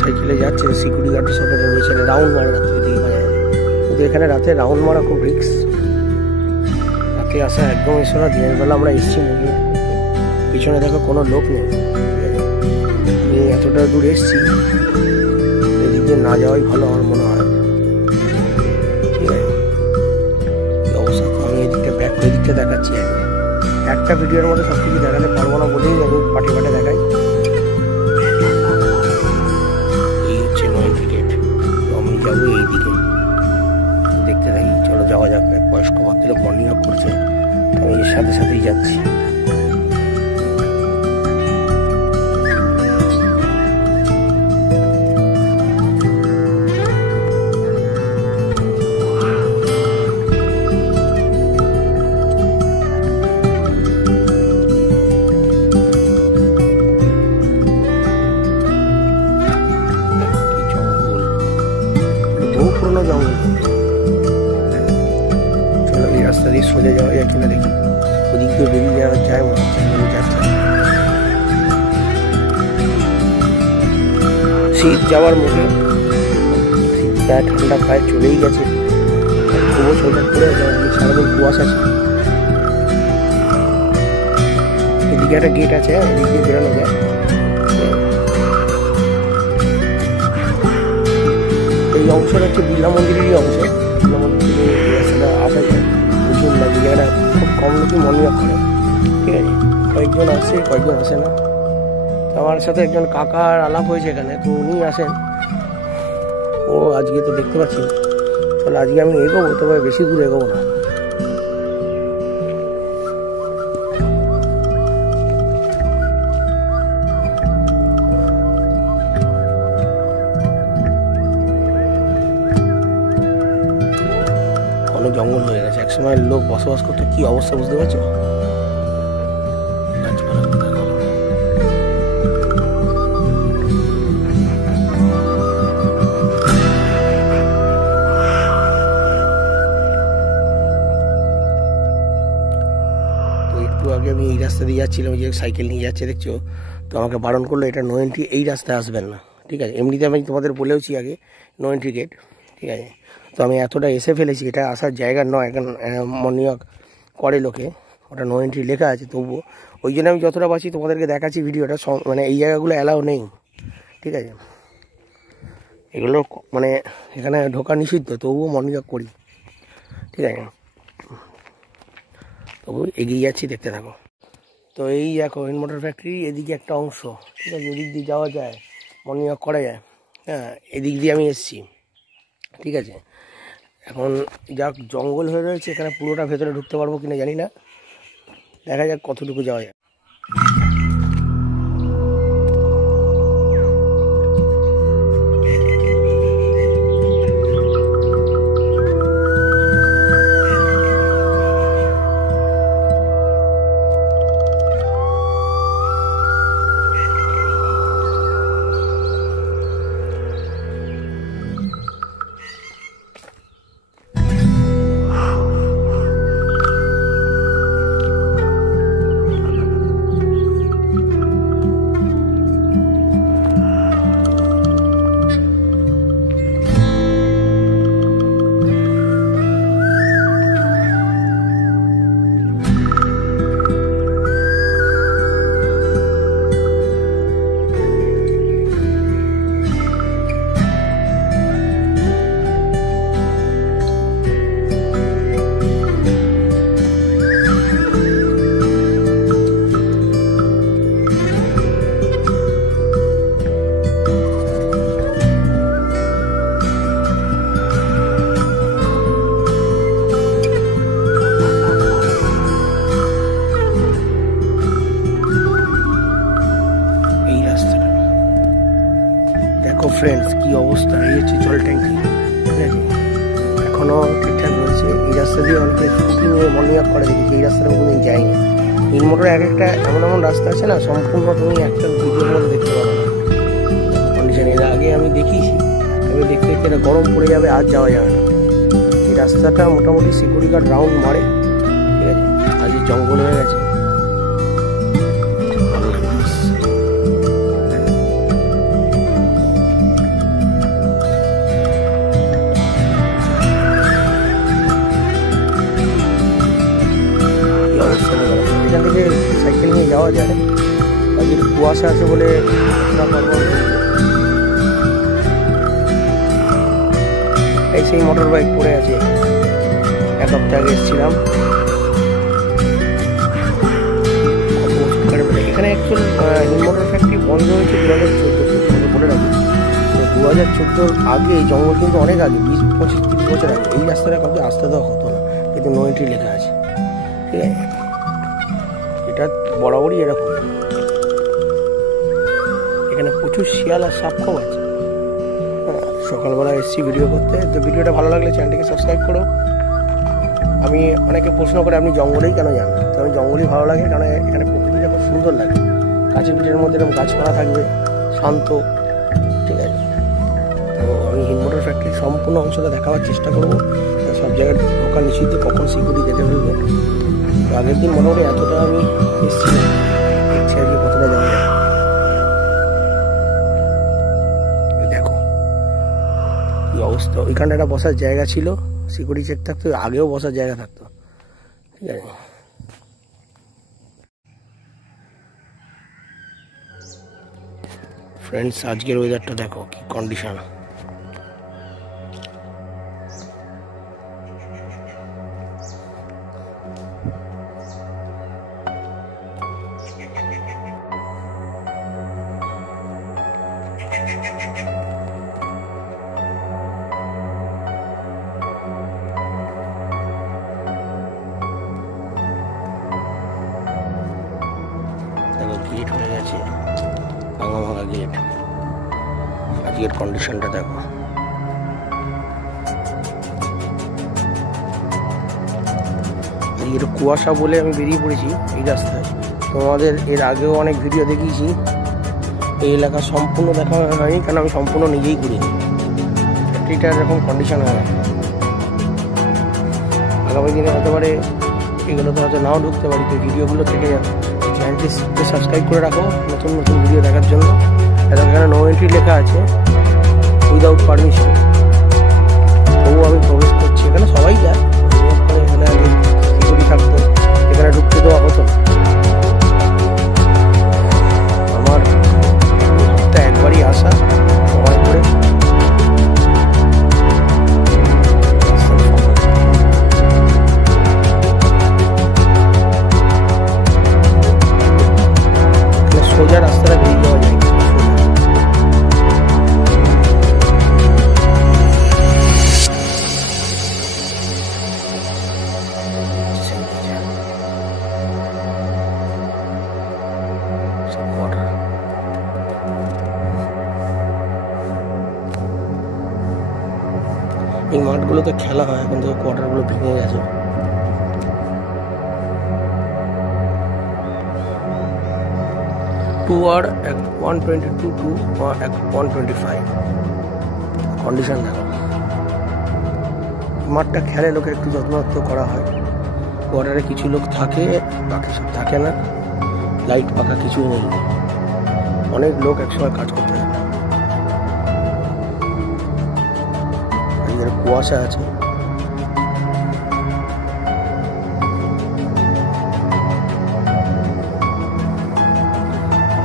সাইকেলে যাচ্ছে, সিকিউরিটি গার্ডের সাথে রয়েছে, রাউন্ড মারে রাত্রে দিকে পাওয়া যায়। কিন্তু এখানে রাতে রাউন্ড মারা খুব রিস্ক, রাতে আসা একদম এসো না। দিনের বেলা আমরা এসছি মুভি, পিছনে দেখো কোনো লোক নেই। আমি এতটা দূর এসছি, এদিক দিয়ে না যাওয়াই ভালো আমার মনে হয়। ঠিক আছে, অবস্থা আমি এদিকটা ব্যাক করে দিকটা দেখাচ্ছি। একটা ভিডিওর মধ্যে সব কিছু দেখাতে পারবো না বলেই আমি পাটে পাটে দেখাই। এই হচ্ছে 9th গেট, আমি যাবো এইদিকে, দেখতে থাকি। চলো যাওয়া যাক। এক বয়স্ক ভদ্রলোক মর্নিং ওয়াক করছে, আমি এর সাথে সাথেই যাচ্ছি। জঙ্গল, চলো এই রাস্তা দিয়ে সোজা যাওয়া যায় কিনা দেখি। ওদিক দিয়ে বেরিয়ে যাওয়া যায় মনে হচ্ছে, যাচ্ছে। শীত যাওয়ার মুখে, শীত প্রায় ঠান্ডা প্রায় চলেই গেছে। তবুও সোয়েটার পরে সারাদিন কুয়াশা ছিল। এদিকে একটা গেট আছে, এদিক দিয়ে বেরোনো যায়। এই অংশটা হচ্ছে বিড়লা মন্দিরেরই অংশ। বিড়লা মন্দিরে রাস্তাটা আসা যায়, বুঝুন না, জায়গাটা খুব কম লোকই মর্নিং ওয়াক করে। ঠিক আছে, কয়েকজন আসে কয়েকজন আসে না। আমার সাথে একজন কাকার আলাপ হয়েছে এখানে, তো উনি আসেন। ও আজকে তো দেখতে পাচ্ছি, তাহলে আজকে আমি এগোবো, তবে বেশি দূর এগোবো না। অনেক জঙ্গল হয়ে গেছে, একসময় লোক বসবাস করতে, কি অবস্থা বুঝতে পারছো? আগে আমি এই রাস্তা দিয়ে যাচ্ছিলাম, যে সাইকেল নিয়ে যাচ্ছে দেখছো, তো আমাকে বারণ করলো এটা 9 এন্ট্রি, এই রাস্তায় আসবেন না। ঠিক আছে, এমনিতে আমি তোমাদের বলেওছি আগে 9 এন্ট্রি গেট। ঠিক আছে, তো আমি এতটা এসে ফেলেছি, এটা আসার জায়গা নয়। এখন মর্নিং ওয়াক করে লোকে, ওটা 9 এন্ট্রি লেখা আছে, তবুও ওই জন্য আমি যতটা পাচ্ছি তোমাদেরকে দেখাচ্ছি ভিডিওটা। মানে এই জায়গাগুলো অ্যালাউ নেই। ঠিক আছে, এগুলো মানে এখানে ঢোকা নিষিদ্ধ, তবুও মর্নিং ওয়াক করি। ঠিক আছে, তবু এগিয়ে যাচ্ছি, দেখতে থাকো। তো এই দেখো ইনভার্টার ফ্যাক্টরি, এদিকে একটা অংশ। ঠিক আছে, এদিক দিয়ে যাওয়া যায়, মর্নিং ওয়াক করা যায়। হ্যাঁ, এদিক দিয়ে আমি এসেছি। ঠিক আছে, এখন যা জঙ্গল হয়ে রয়েছে এখানে, পুরোটা ভেতরে ঢুকতে পারবো কিনা জানি না, দেখা যাক কতটুকু যাওয়া যায়। ফ্রেন্ডস কি অবস্থা, এই হচ্ছে জল ট্যাঙ্কি। ঠিক আছে, এখনও ঠিকঠাক রয়েছে। এই রাস্তা দিয়ে অনেকে স্কুটি নিয়ে মর্নিং ওয়াক করে দেখেছি, এই রাস্তাটা কোনোদিন যায়নি। ইনমোটর এক একটা এমন এমন রাস্তা আছে না, সম্পূর্ণ তুমি একটা ভিডিওর মধ্যে দেখতে পারো না কন্ডিশন। এর আগে আমি দেখিয়েছি, তবে দেখতে দেখতে এটা গরম পড়ে যাবে, আর যাওয়া যাবে না। এই রাস্তাটা মোটামুটি সিকিউরিটি গার্ড রাউন্ড মারে। ঠিক আছে, আজ জঙ্গল হয়ে গেছে। কুয়াশা আছে বলে এই সেই মোটর বাইক পড়ে আছে, এক সপ্তাহ আগে এসেছিলাম। এখানে অ্যাকচুয়াল হিল মোটর ফ্যাক্টরি বন্ধ হয়েছে 2014 বলে রাখি। 2014 আগে এই জঙ্গল কিন্তু অনেক আগে, 20-25-30 বছর আগে এই রাস্তাটা কাউকে আসতে দেওয়া হতো না, কিন্তু নো এন্ট্রি লেখা আছে। ঠিক আছে, এটা বরাবরই এরকম। এখানে প্রচুর শিয়াল আর সাপ খুব আছে। সকালবেলা এসেছি ভিডিও করতে, তো ভিডিওটা ভালো লাগলে চ্যানেলটিকে সাবস্ক্রাইব করো। আমি অনেকে প্রশ্ন করে আপনি জঙ্গলেই কেন যান, তো আমি জঙ্গলই ভালো লাগে, কারণ এখানে প্রকৃতিটা খুব সুন্দর লাগে। গাছের পিঠের মধ্যে এরকম গাছপালা থাকবে, শান্ত। ঠিক আছে, তো আমি হিল মোটর ফ্যাক্টরির সম্পূর্ণ অংশটা দেখাবার চেষ্টা করবো। সব জায়গায় ঢোকা নিষিদ্ধ, কখন সিকিউরিটি কেটে ফেলবে। তো আগের দিন মোটামুটি এতটা আমি এসেছিলাম, দেখছি আজকে কতটা যাওয়া যায়। দেখো কি অবস্থা, ওইখানটা একটা বসার জায়গা ছিল, সিকিউরিটি চেক থাকতো, আগেও বসার জায়গা থাকতো। ঠিক আছে, ফ্রেন্ডস আজকের ওয়েদারটা দেখো কি কন্ডিশন। গেট হয়ে গেছে, ভাঙা ভাঙা গেট। আজকের কন্ডিশনটা দেখো। আজকের কুয়াশা বলে আমি বেরিয়ে পড়েছি এই রাস্তায়। তোমাদের এর আগেও অনেক ভিডিও দেখিয়েছি, এই এলাকা সম্পূর্ণ দেখা হয়নি, কারণ আমি সম্পূর্ণ নিজেই ঘুরিনি। ফ্যাক্টরিটার এরকম কন্ডিশন হয়, আগামী দিনে হতে পারে এগুলোতে হয়তো নাও ঢুকতে পারি, তো ভিডিওগুলো থেকে যাবে। চ্যানেলটি সাবস্ক্রাইব করে রাখো নতুন নতুন ভিডিও দেখার জন্য। এখানে নো এন্ট্রি লেখা আছে, উইদাউট পারমিশন, তবুও আমি প্রবেশ করছি। এখানে সবাই যায়, এখানে আগে সিকিউরিটি থাকতো, এখানে ঢুকতে দেওয়া হতো না। আমার একবারই আসা সময় করে সোজা রাস্তাটা বেরিয়ে যাওয়া যায়। এই মাঠগুলোতে খেলা হয়, এখন তো কোয়ার্টারগুলো ভেঙে গেছে। আর 122 টু 125 কন্ডিশন দেখো। মাঠটা খেলে লোকের একটু যত্নত্ব করা হয়। কোয়ার্টারে কিছু লোক থাকে, বাকি সব থাকে না। লাইট পাখা কিছুই নেই, অনেক লোক একসময় কাজ করতে থাকে। কুয়াশা আছে,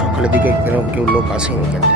সকালের দিকে কেউ লোক আসেনি এখানে।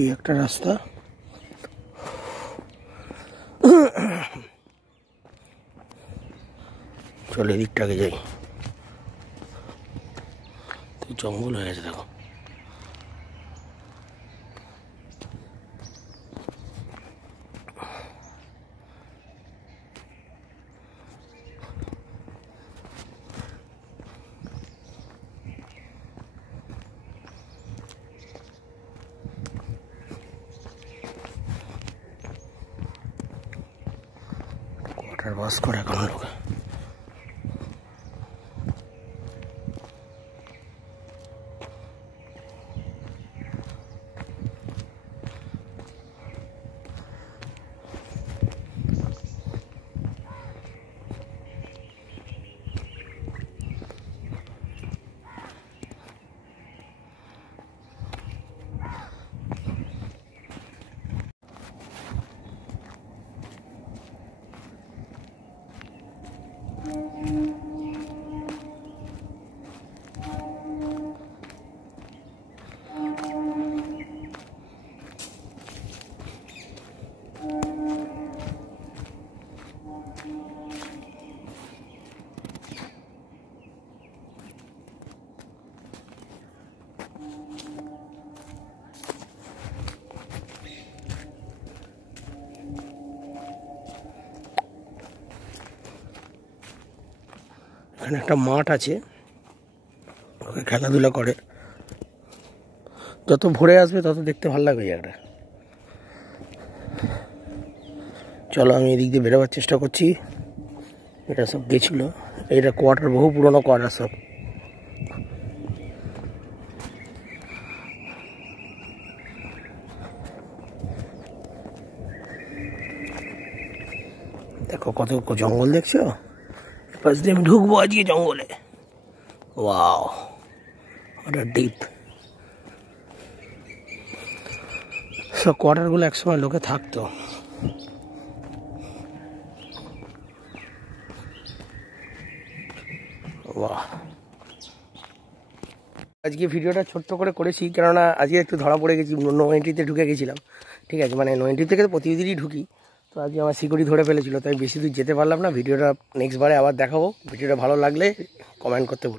এই একটা রাস্তা। চলো এদিকটাকে যাই, জঙ্গল হয়ে গেছে দেখো। কোয়ার্টার বাস করে এখন লোক। এখানে একটা মাঠ আছে, ওকে খেলাধুলা করে। যত ভোরে আসবে তত দেখতে ভালো লাগবে জায়গাটা। চলো আমি এদিক দিয়ে বেরোবার চেষ্টা করছি। এটা সব গেছিল, এটা কোয়ার্টার, বহু পুরনো কোয়ার্টার সব। দেখো কত জঙ্গল দেখছো, পাশ দিয়ে আমি ঢুকবো আজকে জঙ্গলে। ওয়াও, ওটা ডিপ। সব কোয়ার্টারগুলো একসময় লোকে থাকতো। বাহ, আজকে ভিডিওটা ছোট্ট করে করেছি, কেননা আজকে একটু ধরা পড়ে গেছি, নো এন্ট্রিতে ঢুকে গেছিলাম। ঠিক আছে, মানে নো এন্ট্রি থেকে তো প্রতিদিনই ঢুকি, তো আজকে আমার সিকিউরিটি ধরে ফেলেছিল, তাই বেশি দূর যেতে পারলাম না। ভিডিওটা নেক্সট বারে আবার দেখাবো। ভিডিওটা ভালো লাগলে কমেন্ট করতে ভুলো।